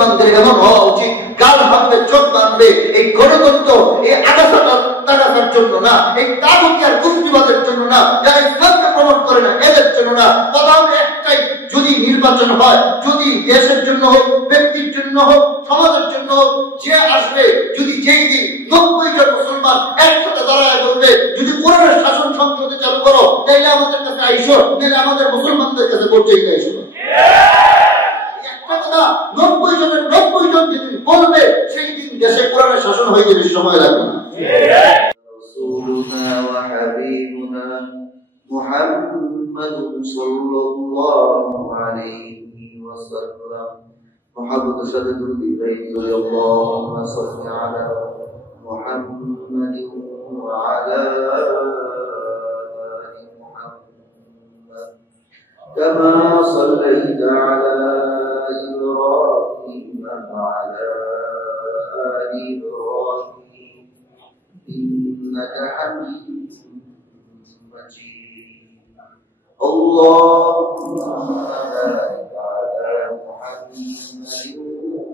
মুসলমানদের এমন হওয়া উচিত, গাল ভাববে, চোখ বাঁধবে, এই গণতন্ত্র, এই আগাছার জন্য না, এই তাগুতি আর কুফরিবাদের জন্য না, যারা ইসলামকে প্রমোট করে না এদের জন্য না। কথা হবে একটাই, যদি নির্বাচন হয়, যদি দেশের জন্য হোক, ব্যক্তির জন্য হোক, সমাজের জন্য হোক, যে আসবে, যদি যেই দিন 90 জন মুসলমান একসাথে দাঁড়ায় বলবে যদি কোরআনের শাসন সংসদে চালু করো, তাইলে আমাদের কাছে আইসো, নাহলে আমাদের মুসলমানদের কাছে ভোট চাইতে আইসো। একটা কথা, 90 জনের 90 জন যেদিন বলবে সেই দিন দেশে কোরআনের শাসন হয়ে যাবে, সময় লাগবে না। রাসূলুনা ওয়া হাবিবুনা মুহাম্মাদুন সাল্লাল্লাহু আলাইহি ওয়াসাল্লাম মুহাম্মাদুর সাথে দুরূদ ইব্রাহিম আল্লাহুম্মা সাল্লি আলা মুহাম্মাদিন ওয়া আলা আলি মুহাম্মাদ কামা সাল্লাইতা আলা ইব্রাহিম ওয়া আলা আলি ইব্রাহিম ইন্নাকা হামিদুম মাজিদ। আল্লাহুম্মা বারিক আলা মুহাম্মাদিন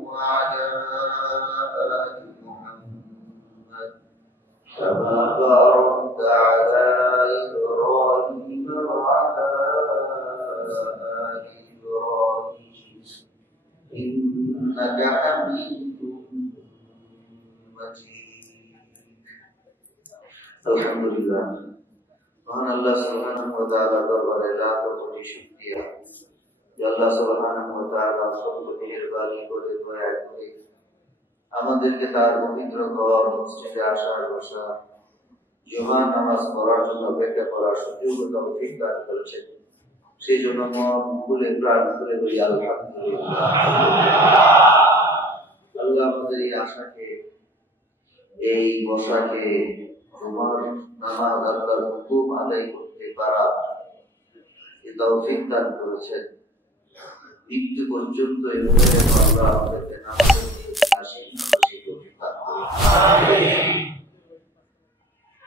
ওয়া আলা আলি মুহাম্মাদ কামা বারাকতা আলা ইব্রাহিম ওয়া আলা আলি ইব্রাহিম ইন্নাকা হামিদুম মাজিদ। আলহামদুলিল্লাহ, মহান আল্লাহ সুবহানাহু ওয়া তাআলা দরবারে লাখ কোটি শুকরিয়া যে আল্লাহ সুবহানাহু ওয়া তাআলা অত্যন্ত মেহেরবানি করে দয়া করে আমাদেরকে তার পবিত্র ঘর মসজিদে আসার, বসা, জুমার নামাজ পড়ার জন্য অপেক্ষা করার সুযোগ ও তৌফিক দান করেছেন। সেই জন্য মন খুলে প্রাণ খুলে বলি আলহামদুলিল্লাহ। আল্লাহ আমাদের এই আশাকে, এই বসাকে তোমার নামাজ আল্লাহর হুকুম আদায় করতে পারা এই তৌফিক দান করেছেন। মৃত্যু পর্যন্ত এভাবে আল্লাহ আমাদেরকে নামাজের হাসি খুশি তৌফিক দান করুন। আমিন।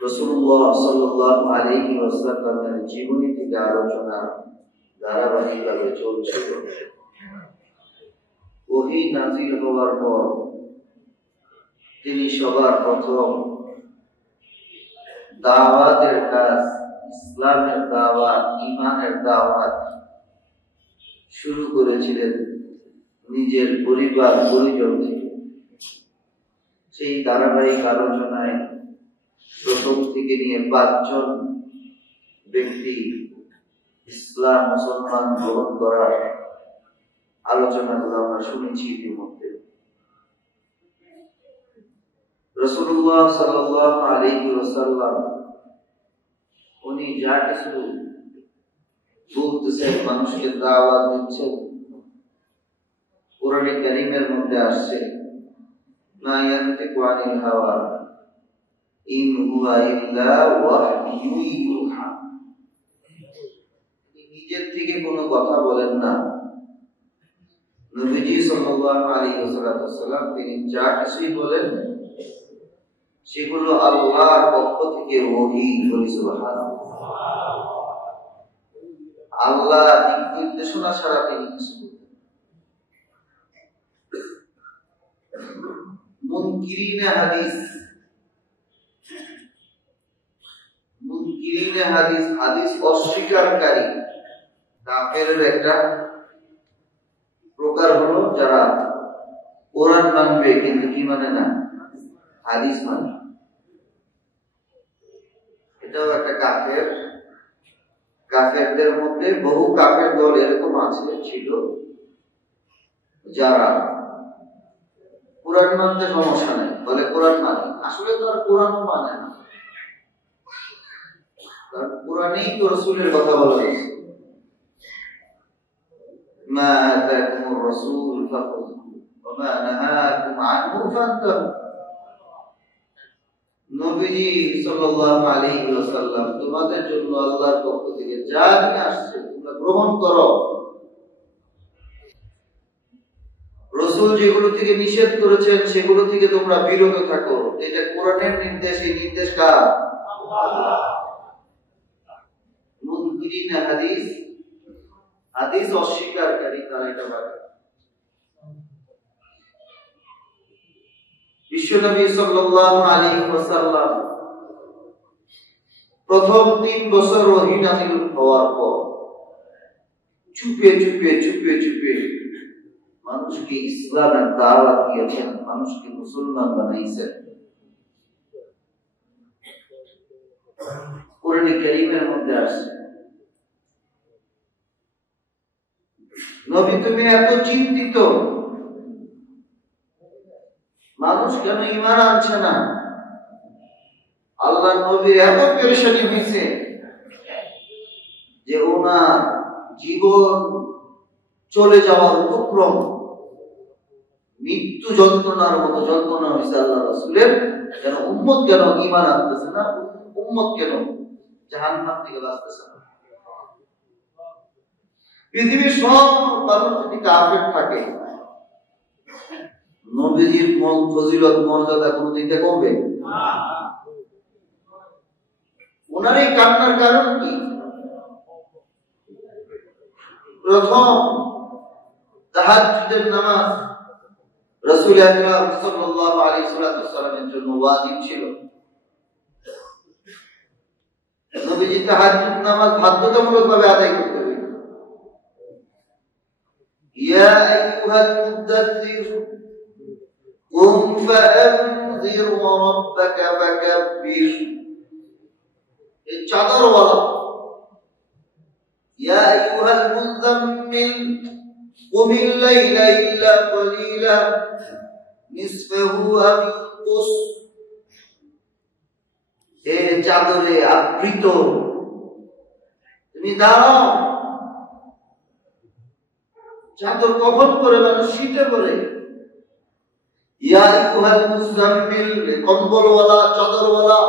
রাসূলুল্লাহ সাল্লাল্লাহু আলাইহি ওয়াসাল্লামের জীবনী থেকে আলোচনা ধারাবাহিকভাবে চলছিল। ওহী নাযিল হওয়ার পর তিনি সবার প্রথম দাওয়াতের কাজ, ইসলামের দাওয়াত, ঈমানের দাওয়াত শুরু করেছিলেন নিজের পরিবার পরিজন থেকে। সেই ধারাবাহিক আলোচনায় প্রথম থেকে নিয়ে 5 জন ব্যক্তি ইসলাম মুসলমান গ্রহণ করার আলোচনাগুলো আমরা শুনেছি ইতিমধ্যে। রাসূলুল্লাহ সাল্লাল্লাহু আলাইহি ওয়াসাল্লাম উনি যা কিছু বলতেছেন, মানুষকে দাওয়াত দিচ্ছেন, কোরআনে কারীমের মধ্যে আসছে মা ইয়ানতিকু আনিল হাওয়া ইন হুয়া ইল্লা ওয়াহয়ু ইউহা। নিজের থেকে কোনো কথা বলেন না। নবীজি সাল্লাল্লাহু আলাইহি ওয়াসাল্লাম তিনি যা কিছুই বলেন সেগুলো আল্লাহর পক্ষ থেকে ওহী। বলি সুবহানাল্লাহ। আল্লাহ দিক নির্দেশনা ছাড়া তিনি কিছু মুনকিরিনে হাদিস, মুনকিরিনে হাদিস, হাদিস অস্বীকারী কাফেরের একটা প্রকার হলো যারা কোরআন মানবে কিন্তু কি মানে না, হাদিস মানে। এটাও একটা কাফের। কাফেরদের মধ্যে বহু কাফের দল এরকম আছে, ছিল, যারা কোরআন মানতে সমস্যা নেই, বলে কোরআন মানে, আসলে তো আর কোরআনও মানে না। কোরআনেই তো রাসূলের কথা বলা হয়েছে, মা আতাকুমুর রাসূল ফাখুযুহু ওয়া মা নাহাকুম আনহু ফান্তাহু। নবীজি সাল্লাল্লাহু আলাইহি ওয়াসাল্লাম তোমাদের জন্য আল্লাহর পক্ষ থেকে যা নিয়ে আসছে তোমরা গ্রহণ করো। রাসূল যেগুলো থেকে নিষেধ করেছেন সেগুলো থেকে তোমরা বিরত থাকো। এটা কোরআনের নির্দেশ। এই নির্দেশ কার? আল্লাহ। মুনকিরিন হাদিস, হাদিস অস্বীকারী তারা এটা বলে। বিশ্বনবী সাল্লাল্লাহু আলাইহি ওয়াসাল্লাম প্রথম 3 বছর ওহী নাযিল হওয়ার পর চুপে চুপে মানুষকে ইসলামের দাওয়াত দিয়েছেন, মানুষকে মুসলমান বানাইছেন। কোরআনে কারীমের মধ্যে আসছে, নবী তুমি এত চিন্তিত, মানুষ কেন ঈমান আনছে না? আল্লাহ নবীর এত পেরেশানি হয়েছে যে ওনার জীবন চলে যাওয়ার উপক্রম, মৃত্যু যন্ত্রণার মতো যন্ত্রণা হয়েছে আল্লাহ রাসূলের। কেন উম্মত কেন ঈমান আনতেছে না? উম্মত কেন জাহান্নাম থেকে বাঁচতেছে না? পৃথিবীর সব মানুষ যদি কাফের থাকে, নবীজির ফজিলত মর্যাদা কোনদিন কমবে না। ওনার এই কান্নার কারণ কি? প্রথম তাহাজ্জুদের নামাজ রাসূল আকরাম সাল্লাল্লাহু আলাইহি ওয়াসাল্লামের জন্য ওয়াজিব ছিল। নবীজি তাহাজ্জুদ নামাজ বাধ্যতামূলকভাবে আদায় করতে হবে। ইয়া আইয়ুহাল মুদাথথির কুম ফাআনযির ওয়া রাব্বাকা ফাকাব্বির। এই চাদরওয়ালা, ইয়া আইয়ুহাল মুযাম্মিল قم الليل إلا قليلا نصفه أو انقص। এ চাদরে আবৃত তুমি দাঁড়াও। চাদর কখন করে মানুষ শীতে পড়ে। ইয়া আইয়ুহাল মুযাম্মিল, কম্বলওয়ালা চাদরওয়ালা,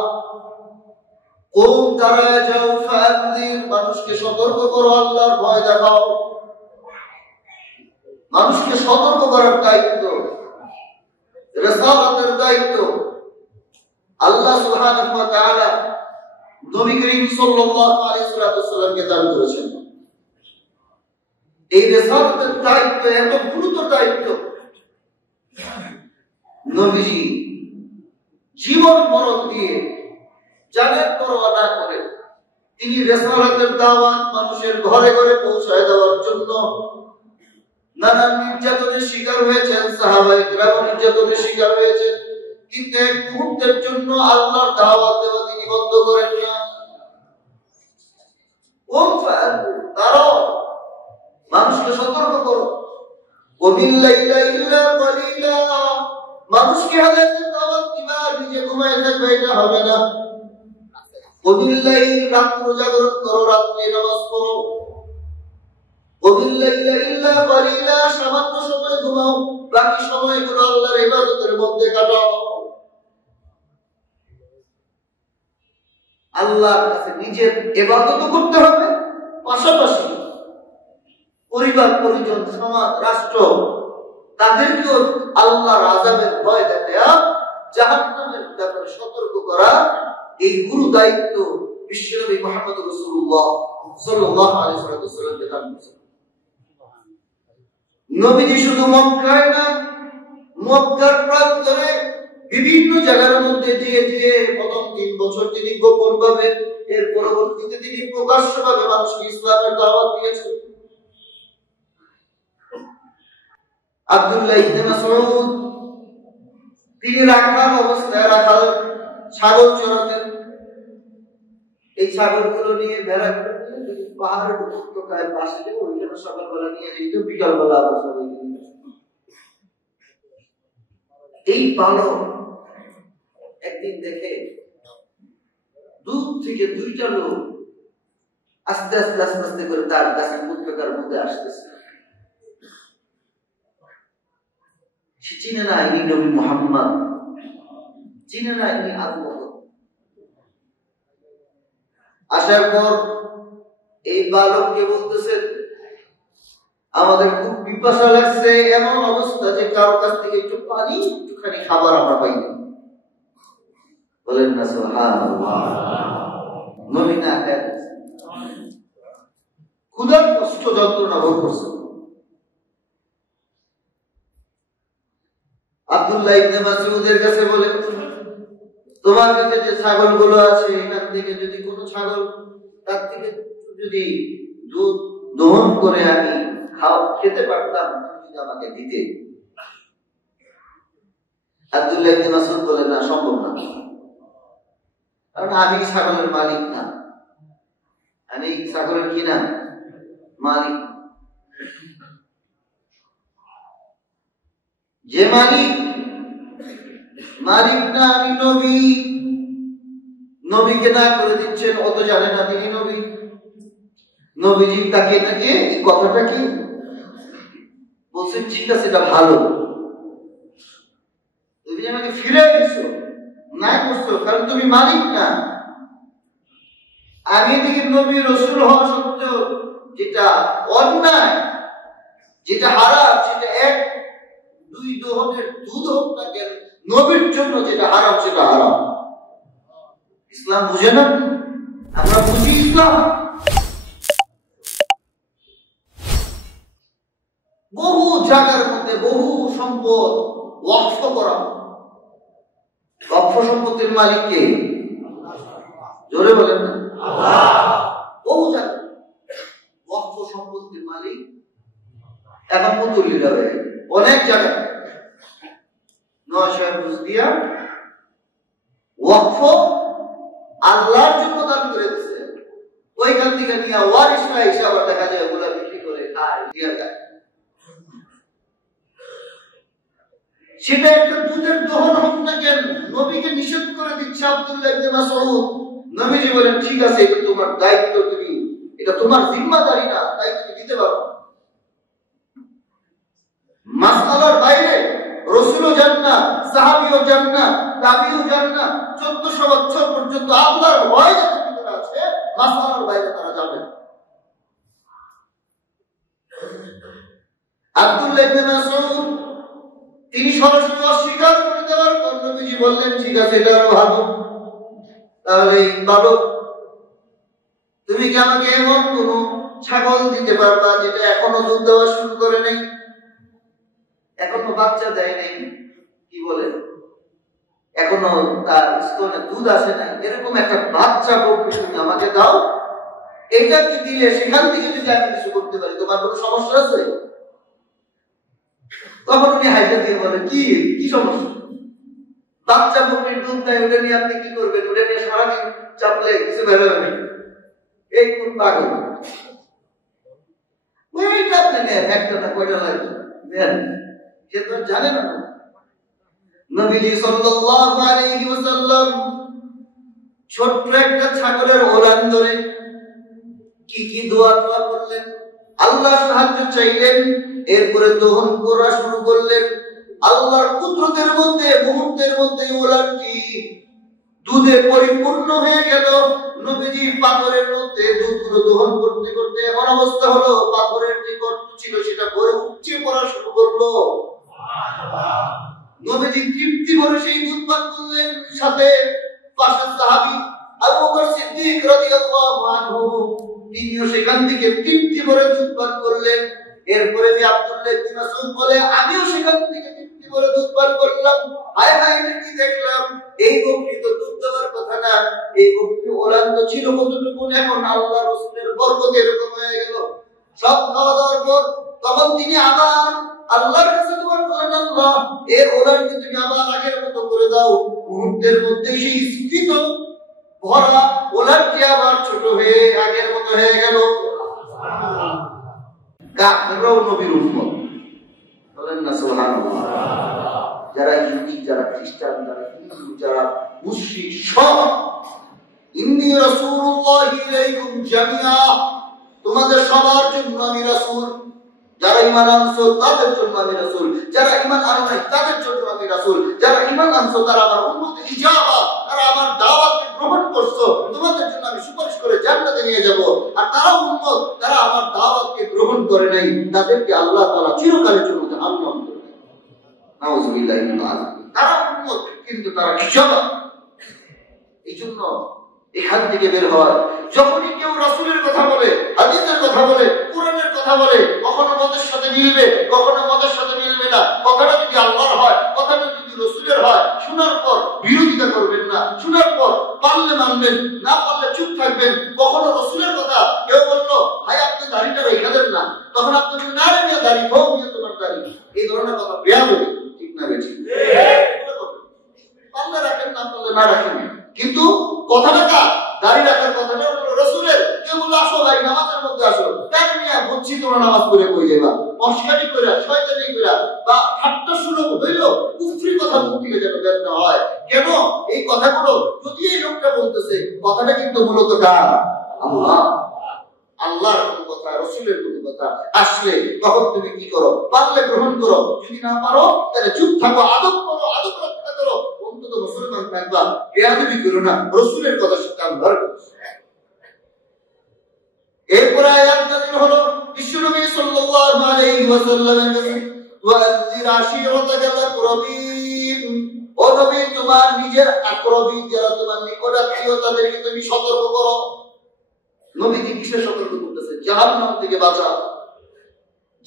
কুম দাঁড়ায় যাও, ফাআনযির, মানুষকে সতর্ক করো, আল্লাহর ভয় দেখাও। মানুষকে সতর্ক করার দায়িত্ব, রিসালাতের দায়িত্ব আল্লাহ সুবহানাহু ওয়া তাআলা নবী করিম সাল্লাল্লাহু আলাইহি ওয়াসাল্লামকে দান করেছেন। এই রিসালাতের দায়িত্ব এত গুরুতর দায়িত্ব, নবীজি জীবন মরণ দিয়ে জানের পরোয়া না করে তিনি রিসালাতের দাওয়াত মানুষের ঘরে ঘরে পৌঁছায় দেওয়ার জন্য নানান নির্যাতনের শিকার হয়েছেন। সাহাবায়ে কেরাম নির্যাতনের শিকার হয়েছেন, কিন্তু এক মুহূর্তের জন্য আল্লাহর দাওয়াত দেওয়া তিনি বন্ধ করেন না। তারাও মানুষকে সতর্ক করো, মানুষকে হেদায়েতের দাওয়াত দিবা, নিজে ঘুমায় থাকবে এটা হবে না। রাত্র জাগরণ করো, রাত্রে নামাজ পড়ো। সামান্য সময় ঘুমাও, বাকি সময়গুলো আল্লাহর ইবাদতের মধ্যে কাটাও। আল্লাহর কাছে নিজের ইবাদত করতে হবে, পাশাপাশি পরিবার পরিজন সমাজ রাষ্ট্র তাদেরকেও আল্লাহর আযাবের ভয় দেখায়া জাহান্নামের ব্যাপারে সতর্ক করা, এই গুরু দায়িত্ব বিশ্বনবী মুহাম্মদ রাসূলুল্লাহ সাল্লাল্লাহু আলাইহি ওয়াসাল্লামকে দান করেছেন। নবীজি শুধু মক্কায় না, মক্কার প্রান্তরে বিভিন্ন জায়গার মধ্যে দিয়ে প্রথম 3 বছর তিনি গোপন ভাবে, এর পরবর্তীতে তিনি প্রকাশ্যভাবে মানুষকে ইসলামের দাওয়াত দিয়েছেন। আব্দুল্লাহ ইবনে মাসউদ তিনি রাখাল অবস্থায় রাখাল ছাগল চড়াতেন। এই ছাগলগুলো নিয়ে ভেড়া পাহাড়ের উপত্যকায় পাশে যে ওইখানে সকালবেলা নিয়ে যেত, বিকালবেলা আবার সবাই এই বালক একদিন দেখে দূর থেকে 2টা লোক আস্তে আস্তে করে তার কাছে উপত্যকার মধ্যে আসতেছে। সে চিনে না ইনি নবী মুহাম্মদ, চিনে না ইনি আবু বকর। আসার পর এই বালককে বলতেছেন, আমাদের খুব পিপাসা লাগছে, এমন অবস্থা যে কারো কাছ থেকে একটু পানি, একটুখানি খাবার আমরা পাই না। বলেন না সুবহানাল্লাহ। নবী না ক্ষুধার কষ্ট যন্ত্রণা ভোগ করছে। আব্দুল্লাহ ইবনে মাসউদের কাছে বলে, তোমার কাছে যে ছাগলগুলো আছে এখান থেকে যদি কোনো ছাগল তার থেকে যদি দুধ দহন করে আমি খেতে পারতাম, যদি আমাকে দিতে। আব্দুল্লাহ ইবনে মাসউদ বলেন, না, সম্ভব না, কারণ আমি ছাগলের মালিক না, আমি ছাগলের কি না, মালিক। যে মালিক না, আমি নবী। নবীকে না করে দিচ্ছেন, অত জানে না তিনি নবী। নবীজির তাকিয়ে তাকিয়ে এই কথাটা কি বলছেন, ঠিক আছে, এটা ভালো, তুমি আমাকে ফিরে দিচ্ছো, না করছো, কারণ তুমি মালিক না। আমি এদিকে নবী রাসূল হওয়া সত্ত্বেও যেটা অন্যায়, যেটা হারাম, সেটা এক দুই দহনের দুধ হোক না কেন, নবীর জন্য যেটা হারাম সেটা হারাম। ইসলাম বুঝে না, আমরা বুঝি ইসলাম। বহু জায়গার মধ্যে বহু সম্পদ ওয়াকফ করা। ওয়াকফ সম্পত্তির মালিক কে? জোরে বলেন না। বহু জায়গা ওয়াকফ সম্পত্তির মালিক এখন পুতুলি যাবে অনেক জায়গা। নয়শো দিয়া ওয়াকফ আল্লাহর জন্য দান করে দিচ্ছে, ওইখান থেকে নিয়ে ওয়ারিসরা হিসাবে দেখা যায় ওগুলা বিক্রি করে খায়, দিয়া যায়। সেটা একটা দুধের দহন হোক না কেন, নবীকে নিষেধ করে দিচ্ছে আব্দুল্লাহ ইবনে মাসউদ। নবীজি বলেন, ঠিক আছে, এটা তোমার দায়িত্ব, তুমি এটা তোমার জিম্মাদারি না, তাই তুমি দিতে পারো। মাসআলার বাইরে রাসূলও যান না, সাহাবীও যান না, তাবিঈও যান না। 1400 বছর পর্যন্ত আল্লাহর ভয় যাদের ভিতরে আছে, মাসআলার বাইরে তারা যাবে না। আব্দুল্লাহ ইবনে মাসউদ তিনি সরাসরি অস্বীকার করে দেওয়ার পর নবীজি বললেন, ঠিক আছে, এটা ভালো। তাহলে বালক, তুমি কি আমাকে এমন কোন ছাগল দিতে পারবা যেটা এখনো দুধ দেওয়া শুরু করে নাই, এখনো বাচ্চা দেয় নাই, কি বলে, এখনো তার স্তনে দুধ আসে নাই, এরকম একটা বাচ্চা বকরি তুমি আমাকে দাও। এটা কি দিলে সেখান থেকে যদি আমি কিছু করতে পারি, তোমার কোনো সমস্যা আছে? তখন উনি হাইটা দিয়ে বলে, কি সমস্যা? বাচ্চা বকরির দুধ দেয়, ওটা নিয়ে আপনি কি করবেন? ওটা নিয়ে সারাদিন চাপলে কিছু বেরোবে, এই কোন পাগল? ওইটা আপনি নেন, একটা কয়টা লাগবে নেন, সে তো জানে না। নবীজি সাল্লাল্লাহু আলাইহি ওয়াসাল্লাম ছোট্ট একটা ছাগলের ওলান ধরে কি দোয়া করলেন, আল্লাহ সাহায্য চাইলেন, এরপরে দহন করা শুরু করলেন। আল্লাহর কুদরতের মধ্যে মুহূর্তের মধ্যে ওলানটি দুধে পরিপূর্ণ হয়ে গেল। নবীজি পাথরের মধ্যে দুধগুলো দহন করতে করতে এমন অবস্থা হলো, পাথরের যে গর্ত ছিল সেটা ভরে উপচে পড়া শুরু করলো। নবীজি তৃপ্তি ভরে সেই দুধ পান করলেন, সাথে পাশের সাহাবী আবু বকর সিদ্দিক রাদিয়াল্লাহু আনহু তিনিও সেখান থেকে তৃপ্তি ভরে দুধ পান করলেন। এরপরে যে আব্দুল্লাহ ইবনে মাসউদ বলে, আমিও সেখান থেকে তৃপ্তি ভরে দুধ পান করলাম। হায় হায়, এটা কি দেখলাম, এই বকরি তো দুধ দেওয়ার কথা না, এই বকরি ওলান তো ছিল কতটুকু, এখন আল্লাহ রাসূলের বরকতে এরকম হয়ে গেল। সব খাওয়া দাওয়ার পর তখন তিনি আবার আল্লাহর কাছে দোয়া করেন, আল্লাহ এর ওলানকে তুমি আবার আগের মতো করে দাও। মুহূর্তের মধ্যে সেই স্ফীত ভরা ওলানটি আবার ছোট হয়ে আগের মতো হয়ে গেল। কাফেররাও নবীর উম্মত, বলেন না সুবহানাল্লাহ। যারা ইহুদি, যারা খ্রিস্টান, যারা হিন্দু, যারা মুশরিক, সব ইন্নী রাসূলুল্লাহি ইলাইকুম জামিআ, তোমাদের সবার জন্য আমি রাসূল। যারা ঈমান আনছো তাদের জন্য আমি রাসূল, যারা ঈমান আনে নাই তাদের জন্য আমি রাসূল। যারা ঈমান আনছো তারা আমার উম্মত ইজাবা, তারা আমার দাওয়াতকে গ্রহণ করছো, তোমাদের জন্য আমি সুপারিশ করে জান্নাতে নিয়ে যাব। আর তারা উম্মত, তারা আমার দাওয়াতকে গ্রহণ করে নাই, তাদেরকে আল্লাহ তাআলা চিরকালের জন্য জাহান্নাম করবে। নাউযুবিল্লাহি মিন যালিক। তারা উম্মত কিন্তু তারা ইজাবা। এইজন্য এখান থেকে বের হয়, যখনই কেউ রাসূলের কথা বলে, হাদিসের কথা বলে, কোরআনের কথা বলে, কখনো মতের সাথে মিলবে, কখনো মতের সাথে মিলবে না। কথাটা যদি আল্লাহর হয়, কথাটা কথা বেয়াদবি, ঠিক না বেঠিক? পারলে রাখেন, না পারলে না রাখেন, কিন্তু কথাটা কার? দাড়ি রাখার কথাটা হলো রাসূলের। কেউ বলে আসো ভাই নামাজের মধ্যে আসো, কেন নিয়ে বুঝছি তোমরা নামাজ পড়ে কই যাবা, মশকারি করে শয়তানি করে বা ঠাট্টা সুলভ হইল কুফরি কথা মুখ থেকে যেন বের না হয়। কেন এই কথাগুলো? যদি এই লোকটা বলতেছে, কথাটা কিন্তু মূলত কার? আল্লাহ, আল্লাহর কোন কথা, রাসূলের কোন কথা আসলে তখন তুমি কি করো? পারলে গ্রহণ করো, যদি না পারো তাহলে চুপ থাকো, আদব করো, আদব রক্ষা করো, অন্তত মুসলমান থাকবা, বেয়াদবি করো না, রাসূলের কথা সাথে আল্লাহর কথা। এরপর আয়াত নাযিল হলো বিশ্বনবী সাল্লাল্লাহু আলাইহি ওয়াসাল্লামের কাছে, ওয়াজির আশিরাতাকাল আকরাবিন, ও নবী তোমার নিজের আকরাবিন যারা তোমার নিকট আত্মীয় তাদেরকে তুমি সতর্ক করো। নবীকে কিসের সতর্ক করতেছে? জাহান্নাম থেকে বাঁচাও,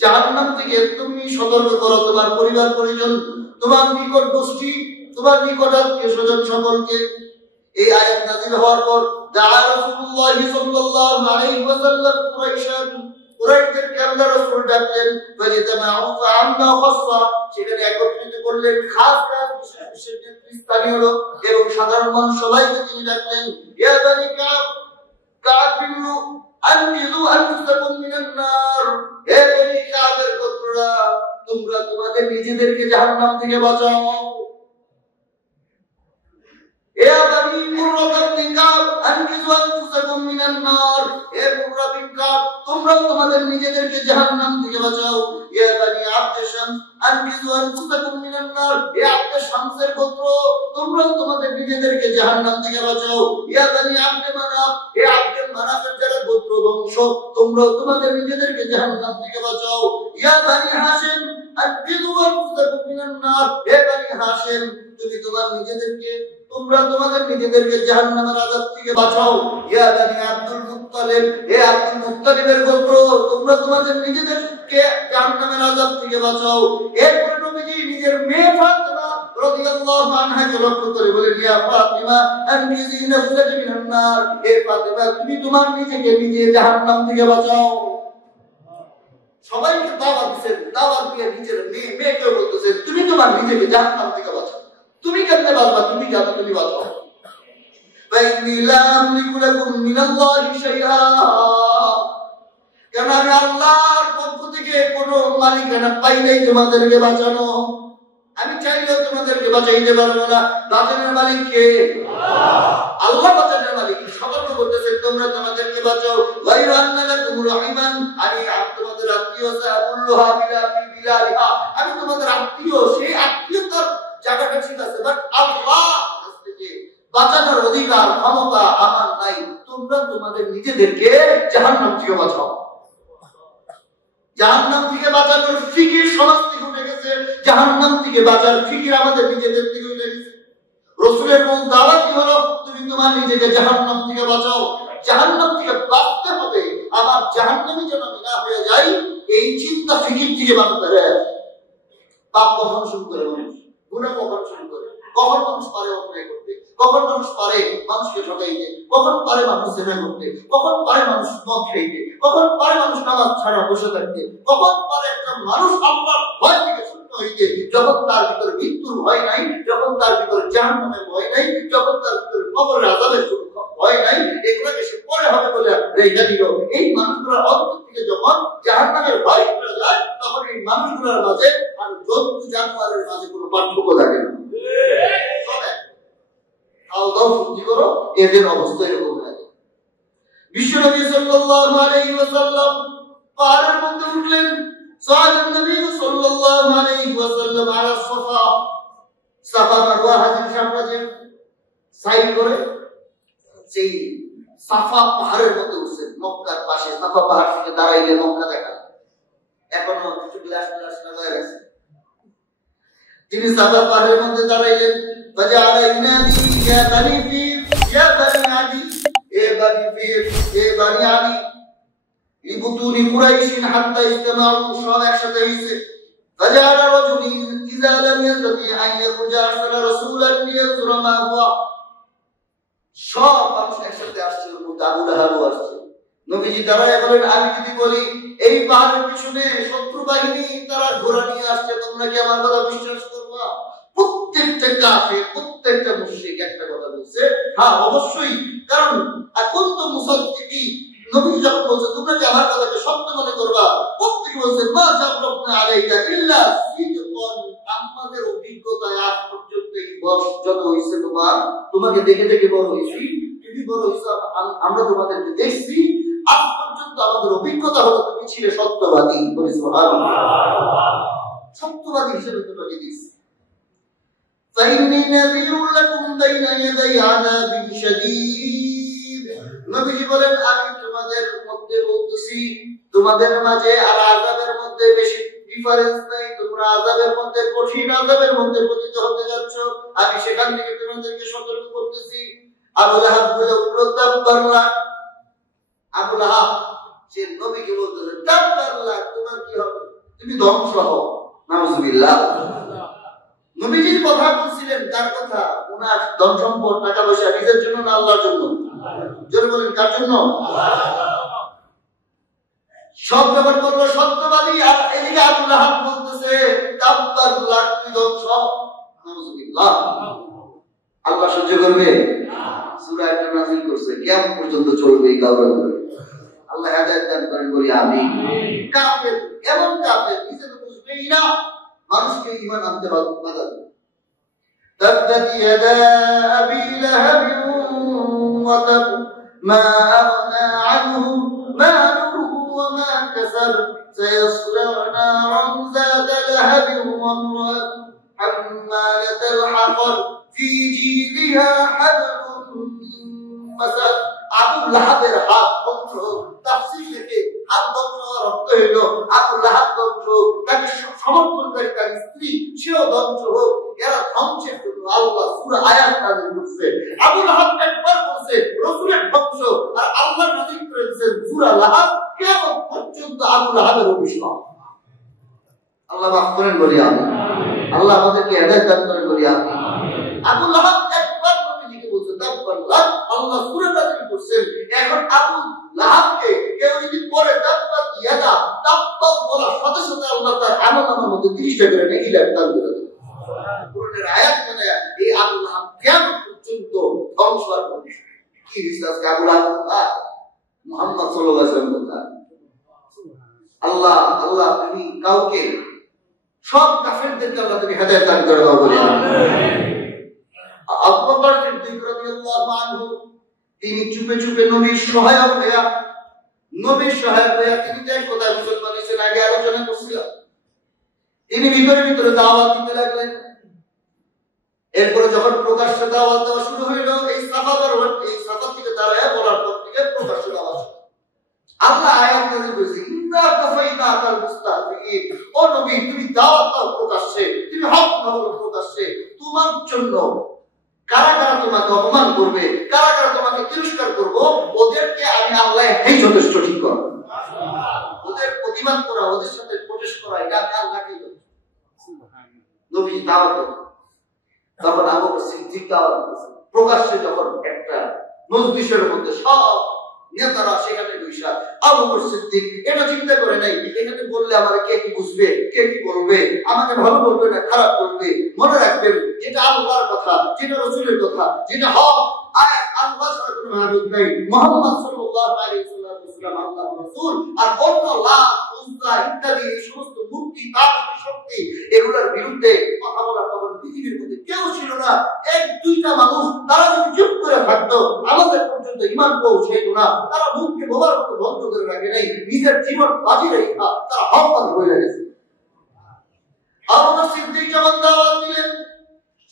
জাহান্নাম থেকে তুমি সতর্ক করো তোমার পরিবার পরিজন, তোমার নিকট গোষ্ঠী, তোমার নিকট আত্মীয় স্বজন সকলকে। এই আয়াত নাযিল হওয়ার পর দাআ রাসূলুল্লাহ সাল্লাল্লাহু আলাইহি ওয়াসাল্লাম কুরাইশদেরকে আল্লাহ রাসূল ডাকলেন, ফাজিতামাউ ফাআমনা খাসসা, সেখানে একত্রিত করলেন, খাস খাস বিশেষ স্থানীয় লোক এবং সাধারণ মানুষ সবাইকে তিনি ডাকলেন, ইয়া বানি কাব, কাব বিন আনকিযু আনফুসাকুম মিনান নার, হে বনি কাবের গোত্ররা তোমরা তোমাদের নিজেদেরকে জাহান্নাম থেকে বাঁচাও। ইয়া বানি মুররা বিন কাব আনকিযু আনফুসাকুম মিনান নার, হে মুররা বিন কাব তোমরা তোমাদের নিজেদেরকে জাহান্নাম থেকে বাঁচাও। ইয়া বানি আব্দ শামস আনকিযু আনফুসাকুম মিনান নার, হে আব্দ শামসের গোত্র তোমরা তোমাদের নিজেদেরকে জাহান্নাম থেকে বাঁচাও। ইয়া বানি আব্দ মানাফ, হে আব্দ মানাফের যারা গোত্র বংশ তোমরা তোমাদের নিজেদেরকে জাহান্নাম থেকে বাঁচাও। ইয়া বানি হাশিম আনকিযু আনফুসাকুম মিনান নার, হে বানি হাশিম তুমি তোমরা তোমাদের নিজেদেরকে জাহান্নামের আযাব থেকে বাঁচাও। ইয়া বানি আব্দুল মুত্তালিব, হে আব্দুল মুত্তালিবের গোত্র তোমরা তোমাদের নিজেদেরকে জাহান্নামের আযাব থেকে বাঁচাও। এরপর নবীজি নিজের মেয়ে ফাতিমা রাদিয়াল্লাহু আনহাকে লক্ষ্য করে বলেন, ইয়া ফাতিমা আনকিযি নাফসাকি মিনান নার, হে ফাতিমা তুমি তোমার নিজেকে নিজে জাহান্নাম থেকে বাঁচাও। সবাইকে দাওয়াত দিয়েছেন, দাওয়াত দিয়ে নিজের মেয়েকে বলতেছেন তুমি তোমার নিজেকে জাহান্নাম থেকে বাঁচাও। তুমি কেমনে বাঁচবা? তুমি জানো তুমি বাঁচাও। ফাইন্নী লা আমলিকু লাকুম মিনাল্লাহি শাইআ, কারণ আমি আল্লাহর পক্ষ থেকে কোনো মালিকানা পাই নাই তোমাদেরকে বাঁচানো, আমি চাইলেও তোমাদেরকে বাঁচাইতে পারবো না। বাঁচানোর মালিক কে? আল্লাহ বাঁচানোর মালিক। সতর্ক করতেছেন তোমরা তোমাদেরকে বাঁচাও। গায়রা আন্না লাকুম রাহিমান, আমি তোমাদের আত্মীয় সাবুল্লাহ বিলালিহা, আমি তোমাদের আত্মীয়, সেই আত্মীয়তার জায়গাটা ঠিক আছে, বাট আল্লাহ থেকে বাঁচানোর অধিকার ক্ষমতা আমার নাই। তোমরা তোমাদের নিজেদেরকে জাহান্নাম থেকে বাঁচাও। জাহান্নাম থেকে বাঁচানোর ফিকির সমাজ থেকে উঠে গেছে, জাহান্নাম থেকে বাঁচার ফিকির আমাদের নিজেদের থেকে উঠে গেছে। রাসূলের মূল দাওয়াত হলো তুমি তোমার নিজেকে জাহান্নাম থেকে বাঁচাও। জাহান্নাম থেকে বাঁচতে হবে, আমার জাহান্নামী যেন আমি না হয়ে যাই, এই চিন্তা ফিকির থেকে বাঁচতে হবে। পাপ কখন শুরু করে মানুষ? গুনাহ কখন শুরু করে? কখন মানুষ পারে অন্যায় করতে? কখন মানুষ পারে মানুষকে ঠকাইতে? কখন পারে মানুষ জেনা করতে? কখন পারে মানুষ মদ খাইতে? কখন পারে মানুষ নামাজ ছাড়া বসে থাকতে? কখন পারে একটা মানুষ আল্লাহর ভয় থেকে শূন্য হইতে? যখন তার ভিতরে মৃত্যুর ভয় নাই, যখন তার ভিতরে জাহান্নামের ভয় নাই, যখন তার ভিতরে কবরের আযাবের কোনো ভয় নাই, এগুলোকে সে পরে হবে বলে রেখে দিল। এই মানুষগুলোর অন্তর থেকে যখন জাহান্নামের ভয় চলে যায়, তখন এই মানুষগুলোর মাঝে আর জন্তু জানোয়ারের মাঝে কোনো পার্থক্য থাকে না। এদের অবস্থা এরকম হয়। বিশ্বনবী সাল্লাল্লাহু আলাইহি ওয়াসাল্লাম পাহাড়ের মধ্যে উঠলেন। সাআদান নবী সাল্লাল্লাহু আলাইহি ওয়াসাল্লাম আলা সাফা, সাফা মারওয়া হাজির সামনে সাইড করে সেই সাফা পাহাড়ের মধ্যে উঠছেন। মক্কার পাশে সাফা পাহাড় থেকে দাঁড়াইলে মক্কা দেখা, এখনো কিছু গ্লাস গ্লাস লাগায় আছে। তিনি সাফা পাহাড়ের মধ্যে দাঁড়াইলেন। فجعل ينادي يا بني فيل يا بني علي، اے بني فيل اے بني علي لبطون قريش حتى اجتمعوا، সব একসাথে হইছে। فجعل رجل اذا لم يستطيع ان يخرج ارسل رسولا لينظر ما هو، সব মানুষ একসাথে আসছে। আবু লাহাব আসছে, নবীজি দাঁড়ায় বলেন, আমি যদি বলি এই পাহাড়ের পিছনে শত্রু বাহিনী তারা ঘোড়া নিয়ে আসছে, তোমরা কি আমার কথা বিশ্বাস করবা? প্রত্যেকটা কাফের, প্রত্যেকটা মুশরিক একটা কথা বলছে, হ্যাঁ অবশ্যই। কারণ এখন তো মুসাদ্দিকি, নবী যখন বলছে তোমরা কি আমার কথাকে সত্য মনে করবা, প্রত্যেকে বলছে মা জাবরুনা আলাইকা ইল্লা সিদকান, আমাদের অভিজ্ঞতায় আজ পর্যন্ত এই বয়স যত হইছে তোমাকে দেখে দেখে বড় হইছি, তুমি বড় হইছো, আমরা তোমাদেরকে দেখছি, আজ পর্যন্ত আমাদের অভিজ্ঞতা হলো তুমি ছিলে সত্যবাদী। বলি সুবহানাল্লাহ, সত্যবাদী হিসেবে তোমাকে দেখছি। فإني نذير لكم بين يدي عذاب شديد। নবীজি বলেন, আমি তোমাদের মধ্যে বলতেছি, তোমাদের মাঝে আর আযাবের মধ্যে বেশি ডিফারেন্স নাই, তোমরা আযাবের মধ্যে, কঠিন আযাবের মধ্যে পতিত হতে যাচ্ছ, আমি সেখান থেকে তোমাদেরকে সতর্ক করতেছি। আবু লাহাব বলে উঠল, তাব্বাল্লাহ। আবু লাহাব সে নবীকে বলতেছে, তাব্বাল্লাহ, তোমার কি হবে, তুমি ধ্বংস হও। নাউযুবিল্লাহ। নবীজির কথা বলছিলেন, কার কথা? ওনার ধন সম্পদ, টাকা পয়সা, নিজের জন্য না আল্লাহর জন্য? জোরে বলেন, কার জন্য? সব ব্যাপার করলো সত্যবাদী, আর এদিকে আবু লাহাব বলতেছে তাব্বাল্লাহ, তুই ধ্বংস। নাউযুবিল্লাহ। আল্লাহ সহ্য করবে? সূরা একটা নাযিল করছে, কিয়ামত পর্যন্ত চলবে এই কারণে। আল্লাহ হেদায়েত দান করেন, বলি আমিন। কাফের, এমন কাফের নিজে তো বুঝবেই না, মানুষকে ঈমান আনতে বাধা দেবে। তাব্বাত ইয়াদা আবি লাহাব ওয়া তাব মা আগনা আনহু মালুহু ওয়া মা কাসাব সায়াসলা নারান যাতা লাহাব ওয়া ইমরা'atun হাম্মালাতাল হাতাব ফি জিদিহা হাবলুম মিন মাসাদ। আবু লাহাবের হাত ধ্বংস। তাফসীর থেকে হাত ধ্বংস হওয়ার অর্থ হইল আবু লাহাব ধ্বংস, তাকে সমর্থনকারী তার স্ত্রী সেও ধ্বংস হোক। এরা ধ্বংসের জন্য আল্লাহ সূরা আয়াত নাযিল করছে। আবু লাহাব একবার বলছে রাসূলের ধ্বংস, আর আল্লাহ নাযিল করেছেন সূরা লাহাব, কিয়ামত পর্যন্ত আবু লাহাবের অভিশাপ। আল্লাহ মাফ করেন, বলি আমিন। আল্লাহ আমাদেরকে হেদায়েত দান করেন, বলি আমিন। আবু লাহাব একবার নবীজিকে বলছে তাব্বাল্লাহ, আল্লাহ সূরা নাযিল করছেন। এখন আবু লাহাবকে কেউ যদি পড়ে তাব্বাত ইয়াদা, তাব্বাত বলার সাথে সাথে আল্লাহ তার আমলনামার মধ্যে 30টা করে নেকি দান করে দেন। কোরআনের আয়াত মানে এই আবু লাহাব কিয়ামত পর্যন্ত ধ্বংস হবে। কি বিশ্বাস আবু লাহাব মুহাম্মদ সাল্লাল্লাহু আলাইহি ওয়াসাল্লাম? আল্লাহ আল্লাহ তুমি কাউকে, সব কাফেরদেরকে আল্লাহ তুমি হেদায়েত দান করে দাও, বলি আমিন। আবু বকর সিদ্দিক রাদিয়াল্লাহু আনহু তিনি চুপে চুপে নবীর সহায়ক হয়ে তিনি যে কোথায় মুসলমান হয়েছেন আগে আলোচনা করছিলাম, তিনি ভিতরে ভিতরে দাওয়াত দিতে লাগলেন। এরপরে যখন প্রকাশ্যে দাওয়াত দেওয়া শুরু হইল, এই সাফা থেকে দাঁড়ায় বলার পর থেকে প্রকাশ্যে দাওয়াত আল্লাহ আয়াত নাযিল করেছে, ইন্না কাফাইনাকাল মুস্তাহজিঈন। ও নবী, তুমি দাওয়াত দাও প্রকাশ্যে, তুমি হক বলো প্রকাশ্যে। তোমার জন্য কারা কারা তোমাকে অপমান করবে, কারা কারা তোমাকে তিরস্কার করব, ওদেরকে আমি আল্লাহ এই যথেষ্ট ঠিক করব। ওদের প্রতিবাদ করা, ওদের সাথে প্রটেস্ট করা, এটা আমি আল্লাহকেই দেব। নবী দাওয়াত দেন। তখন আবু বকর সিদ্দিক দাওয়াত দিয়েছেন প্রকাশ্যে। যখন একটা মজলিসের মধ্যে সব নেতারা সেখানে বসে, আবু বকর সিদ্দিক এটা চিন্তা করে নাই এখানে বললে আমার কে কি বুঝবে, কে কি বলবে, আমাকে ভালো বলবে না খারাপ বলবে। মনে রাখবেন, যেটা আল্লাহর কথা, যেটা রাসূলের কথা, যেটা হক, আয়াত আল্লাহ ছাড়া কোনো মাবুদ নাই, মুহাম্মদ সাল্লাল্লাহু আলাইহি ওয়াসাল্লাম আল্লাহর রাসূল। আর অন্য লাত, উজ্জা ইত্যাদি এই সমস্ত মূর্তি, তাগুত শক্তি, এগুলোর বিরুদ্ধে কথা বলার তখন পৃথিবীর মধ্যে কেউ ছিল না। এক দুইটা মানুষ, তারা যদি চুপ করে থাকতো আমাদের পর্যন্ত ঈমান পৌঁছাইতো না। তারা মুখকে বলার মতো বন্ধ করে রাখে নাই, নিজের জীবন বাজি রেখে তারা হক হয়ে গেছে। আবু বকর সিদ্দিক যখন দাওয়াত দিলেন,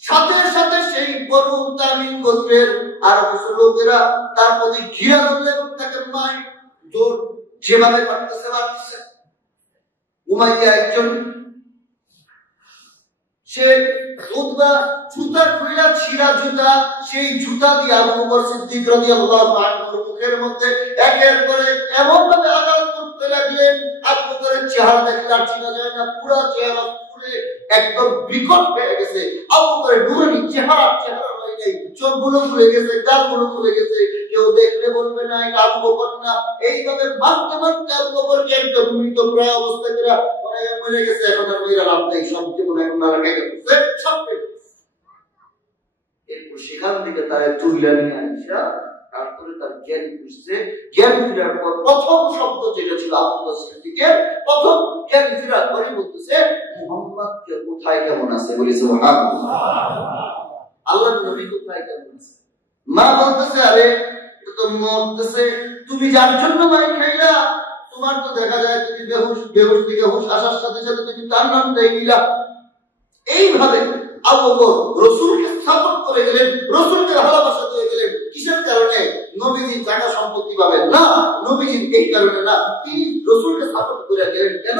সাথে সাথে সেই বনু তামিম গোত্রের আর কিছু লোকেরা তার প্রতি ঘৃণা ধরলেন, তাকে মাই জোর যেভাবে পারতেছে মারতেছে। উমাইয়া একজন, সে উতবা জুতা খুইলা ছিঁড়া জুতা, সেই জুতা দিয়ে আবু বকর সিদ্দিক রাদিয়াল্লাহু আনহুর মুখের মধ্যে একের পর এক এমন ভাবে আঘাত করতে লাগলেন, আবু বকরের চেহারা দেখলে আর চেনা যায় না, পুরো চেহারা পুরে একদম বিকট হয়ে গেছে। আবু বকরের নুরানি চেহারা হয়ে নাই, চোখগুলো খুলে গেছে, গালগুলো খুলে গেছে, কেউ দেখলে বলবে না এটা আবু বকর না। এইভাবে মারতে মারতে আবু বকরকে একদম মৃত প্রায় অবস্থা করে মরে গেছে। এখন আর মেয়েরা লাভ নেই, সব জীবন এখন আর কেটে গেছে, সব কেটে গেছে। এরপর সেখান থেকে তারা তুইলা নিয়ে আসা, তারপরে তার জ্ঞান বুঝছে। জ্ঞান ফেরার পর প্রথম শব্দ যেটা ছিল আবু বকর সিদ্দিকের, প্রথম জ্ঞান ফেরার পরে বলতেছে মুহাম্মদকে কোথায় কেমন আছে, বলি সুবহানাল্লাহ। আল্লাহর নবী কোথায় কেমন আছে? মা বলতেছে আরে তো মরতেছে, তুমি যার জন্য মাই খাইলা, তোমার তো দেখা যায় তুমি বেহুশ থেকে হুশ আসার সাথে সাথে তুমি তার নামটাই নিলা। এইভাবে আবু বকর রাসূলকে সাপোর্ট করে গেলেন, রাসূলকে ভালোবাসা দিয়ে গেলেন। কিসের কারণে? নবীজি জায়গা সম্পত্তি পাবেন না, নবীজি এই কারণে না, তিনি রাসূলকে সাপোর্ট করে গেলেন। কেন?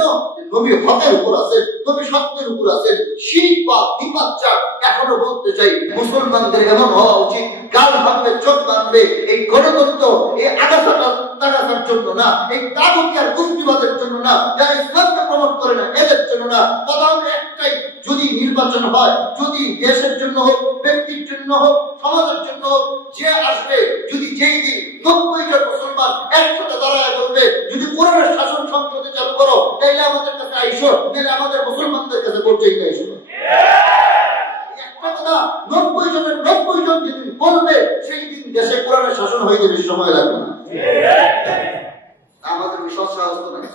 নবী হকের উপর আছেন, নবী সত্যের উপর আছেন। শিরক বা বিপদটা এখনো বলতে চাই, মুসলমানদের এমন হওয়া উচিত, গাল ভাঙবে, চোখ ভাঙবে, এই গণতন্ত্র, এই আগাছার জন্য না, এই তাগুতি আর কুফরিবাদের জন্য না, যারা ইসলামকে প্রমোট করে না এদের জন্য না। কথা হলো একটাই, যদি নির্বাচন হয়, যদি দেশের জন্য হোক, ব্যক্তির জন্য হোক, সমাজের জন্য হোক, যে আসবে, যদি যেই দিন 90 জন মুসলমান একসাথে দাঁড়ায় বলবে যদি কোরআনের শাসন সংসদে চালু করো, তাইলে আমাদের কাছে আইসো, তাহলে আমাদের মুসলমানদের কাছে ভোট চাইতে আইসো। একটা কথা, 90 জনের 90 জন যেদিন বলবে, সেই দিন দেশে কোরআনের শাসন হয়ে যাবে, সময় লাগবে না। আমাদের বিশ্বাস সাহস তো নাই।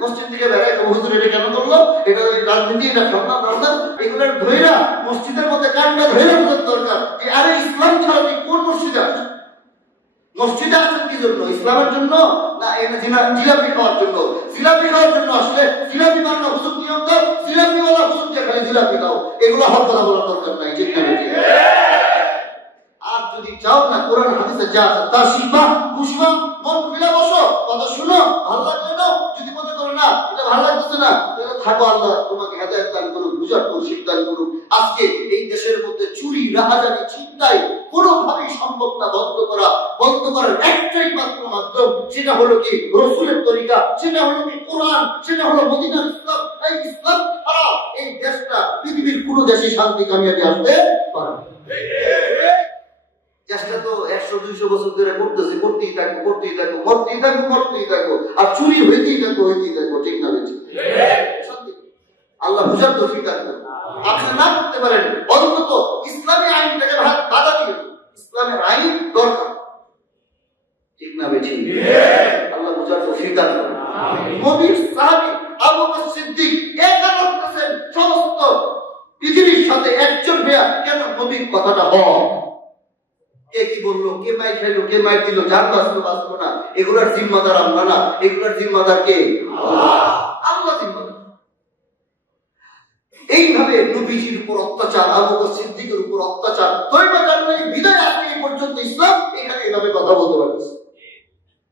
মসজিদ থেকে বেড়ায় হুজুর এটা কেন করলো, এটা রাজনীতি, এটা সরকার দরকার, এগুলোর ধৈরা মসজিদের মধ্যে কানটা ধৈরা বোঝার দরকার। আরে ইসলাম ছাড়া তুই কোন মসজিদে আসছিস? মসজিদে আসছেন কি জন্য? ইসলামের জন্য না জিলাপি খাওয়ার জন্য? জিলাপি খাওয়ার জন্য আসলে জিলাপি বানানো হুজুর নিয়ম দাও, জিলাপিওয়ালা হুজুর দিয়ে খালি জিলাপি খাও, এগুলো হক কথা বলার দরকার নাই। ঠিক না? আর যদি চাও না কোরআন হাদিসে যা আছে তা শিখবা, বুঝবা, মন খুলে বসো, কথা শুনো, ভালো লাগবে না। যদি মনে করো না এটা ভালো লাগতেছে না, তাহলে থাকো, আল্লাহ তোমাকে হেদায়েত দান করুক, বুঝার তৌফিক দান করুক। আজকে এই দেশের মধ্যে চুরি, রাহাজানি, ছিনতাই কোনোভাবেই সম্ভব না বন্ধ করার একটাই মাত্র মাধ্যম, সেটা হলো কি রাসূলের তরিকা, সেটা হলো কি কোরআন, সেটা হলো মদিনার ইসলাম। এই ইসলাম ছাড়া এই দেশটা পৃথিবীর কোনো দেশে শান্তি কামিয়াবি আসতে পারে না। চেষ্টা তো 100-200 বছর ধরে করতেছি, করতেই থাকো, আর চুরি হইতেই থাকো। ঠিক না? আল্লাহ বুঝার তৌফিক দান করুন। আপনি না করতে পারেন, অন্তত ইসলামী আইনটাকে বাধা দিবেন, ইসলামের আইন দরকার। ঠিক না? বেঠিক? আল্লাহ বুঝার তৌফিক দান করুন। নবীর সাহাবী আবু বকর সিদ্দিক একারণ করেছেন সমস্ত পৃথিবীর সাথে একজন ভাইয়া কেন নবীর কথাটা হয়। কে কি বললো, কে মাইর খাইলো, কে মাইর দিল, যার বাঁচলো না, এগুলার জিম্মাদার আমরা না, এগুলার জিম্মাদার কে? আল্লাহ জিম্মাদার। এইভাবে নবীজির উপর অত্যাচার, আবু বকর সিদ্দিকের উপর অত্যাচার, তৈবার কারণে বিদায় আজকে এই পর্যন্ত ইসলাম এখানে এইভাবে কথা বলতে পারতেছে।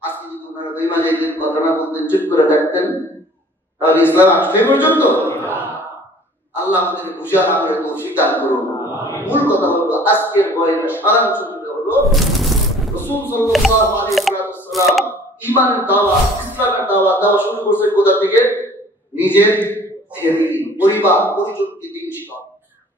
আজকে যদি ওনারা দুই মাঝে একদিন কথা না বলতেন, চুপ করে থাকতেন, তাহলে ইসলাম আসছে এই পর্যন্ত। আল্লাহ আমাদের বুঝার আমলে তৌফিক দান করুন। মূল কথা হলো আজকের বয়ানের সারাংশ হলো রাসূল সাল্লাল্লাহু আলাইহি ওয়াসাল্লাম ঈমানের দাওয়াত, ইসলামের দাওয়াত দেওয়া শুরু করেছেন কোথা থেকে? নিজের ফ্যামিলি, পরিবার, পরিজনকে দিন শিখাও।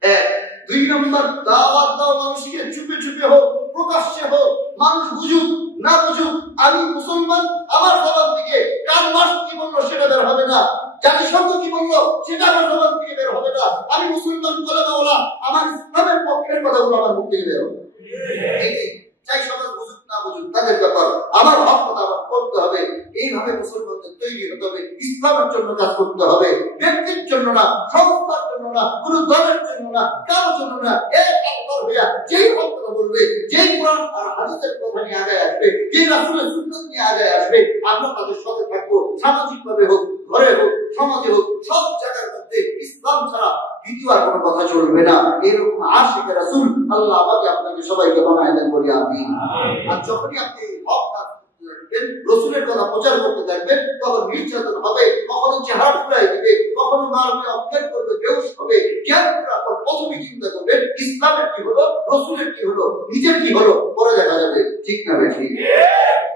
1 2 নম্বর দাওয়াত দাও মানুষকে, চুপে চুপে হোক, প্রকাশ্যে হোক, মানুষ বুঝুক না বুঝুক, আমি মুসলমান, আমার জবান থেকে কার মাস কি বললো সেটা বের হবে না, জাতিসংঘ কি বললো সেটা আমার জবান থেকে বের হবে না। আমি মুসলমান কলেমাওয়ালা, আমার ইসলামের পক্ষের কথাগুলো আমার মুখ থেকে বের হবে। চাই সমাজ বুঝুক না বুঝুক তাদের ব্যাপার, আমার হক কথা আমার বলতে হবে। এইভাবে মুসলমানদের তৈরি হতে হবে, ইসলামের জন্য কাজ করতে হবে, ব্যক্তির জন্য না, সংস্থার জন্য না, কোন দলের জন্য না, কারোর জন্য না। এক আল্লাহর হইয়া যেই হক কথা বলবে, যেই কোরআন আর হাদিসের কথা নিয়ে আগায় আসবে, যেই রাসূলের সুন্নাত নিয়ে আগায় আসবে, আমরা তাদের সাথে থাকবো। সামাজিকভাবে হোক, ঘরে হোক, সমাজে হোক, সব জায়গার মধ্যে ইসলাম ছাড়া দ্বিতীয় আর কোনো কথা চলবে না। এরকম আশিকে রাসূল আল্লাহ আমাকে আপনাকে সবাইকে বানায় দেন বলি আমিন। আর যখনই আপনি হক রাসূলের কথা প্রচার করতে থাকবেন, তখন নির্যাতন হবে, কখনো চেহারা ফুরাই দিবে, কখনো মারবে, অজ্ঞান করবে, বেহুশ হবে। জ্ঞান করার পর প্রথমে চিন্তা করবেন ইসলামের কি হলো, রাসূলের কি হলো, নিজের কি হলো, পরে দেখা যাবে। ঠিক না বেঠিক?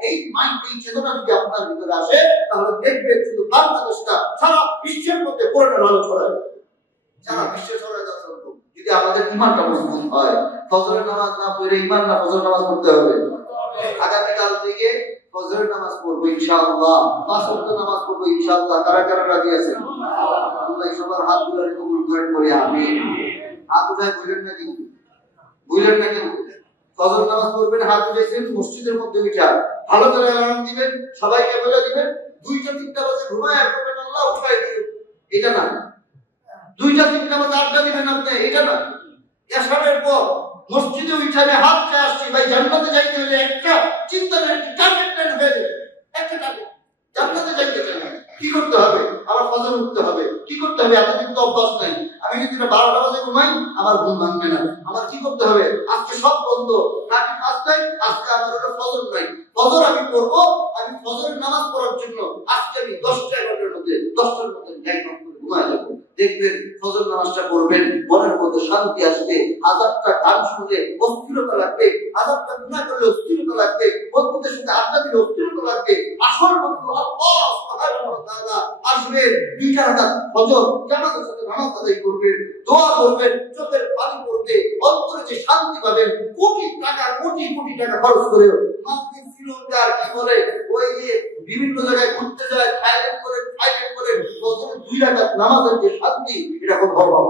এই মাইন্ড, এই চেতনা যদি আপনার ভিতরে আসে, তাহলে দেখবেন শুধু বাংলাদেশটা সারা বিশ্বের মধ্যে কোরআনের আলো ছড়াবে। সারা বিশ্বে ছড়ায় যাওয়া সম্ভব যদি আমাদের ঈমানটা মজবুত হয়। ফজরের নামাজ না পড়ে ঈমান না ফজর নামাজ পড়তে হবে। আগামীকাল থেকে ফজরের নামাজ পড়বো ইনশাআল্লাহ, 5 ওয়াক্ত নামাজ পড়বো ইনশাআল্লাহ। কারা কারা রাজি আছেন? আল্লাহ সবার হাতগুলো কবুল করেন বলে আমিন। হাত উঠায় বলেন না কিন্তু, বুঝলেন না কিন্তু ফজর নামাজ পড়বেন, হাত উঠাইছেন মসজিদের মধ্যে উঠা ভালো করে আরাম দিবেন, সবাইকে বলে দিবেন 2টা 3টা বাজে ঘুমায় পড়বেন, আল্লাহ উঠাই দিবেন, এটা না। 2টা 3টা বাজে আড্ডা দিবেন আপনি, এটা না। এশারের পর মসজিদে উঠানে হাত চায় আসছি ভাই, জান্নাতে যাইতে হলে একটা চিন্তা নেই, একটা টার্গেট নেন হয়ে যাবে, একটা টার্গেট। জান্নাতে যাইতে চাই না, কি করতে হবে? আবার ফজর উঠতে হবে। কি করতে হবে? এতদিন তো অভ্যাস নাই, আমি যদি 12টা বাজে ঘুমাই আমার ঘুম ভাঙবে না। আমার কি করতে হবে? আজকে সব বন্ধ, নাকি ফাস্ট নাই, আজকে আমার ওটা ফজর নাই, ফজর আমি পড়বো। আমি ফজরের নামাজ পড়ার জন্য আজকে আমি 10টা-11টার মধ্যে 10টার মধ্যে ঘুমায় যাবো। দেখবেন ফজর নামাজটা পড়বেন, মনের মধ্যে শান্তি আসবে। আযাবটা গান শুনলে অস্থিরতা লাগবে, আযাবটা গুনাহ করলে অস্থিরতা লাগবে, বন্ধুদের সাথে আড্ডা দিলে অস্থিরতা লাগবে। আসল বন্ধু আল্লাহ সুবহানাহু ওয়া তাআলা আসবে। 2টা রাকাত ফজর জামাতের সাথে নামাজ আদায় করবেন, দোয়া করবেন, চোখের পানি পড়বে, অন্তরে যে শান্তি পাবেন। কোটি কোটি টাকা খরচ করে মাহফিল শ্রীলঙ্কার কি বলে ওই যে বিভিন্ন জায়গায় ঘুরতে যায়, থাইল্যান্ড করে ফজরের 2 রাকাত নামাজের যে শান্তি, এটা খুব ভালো।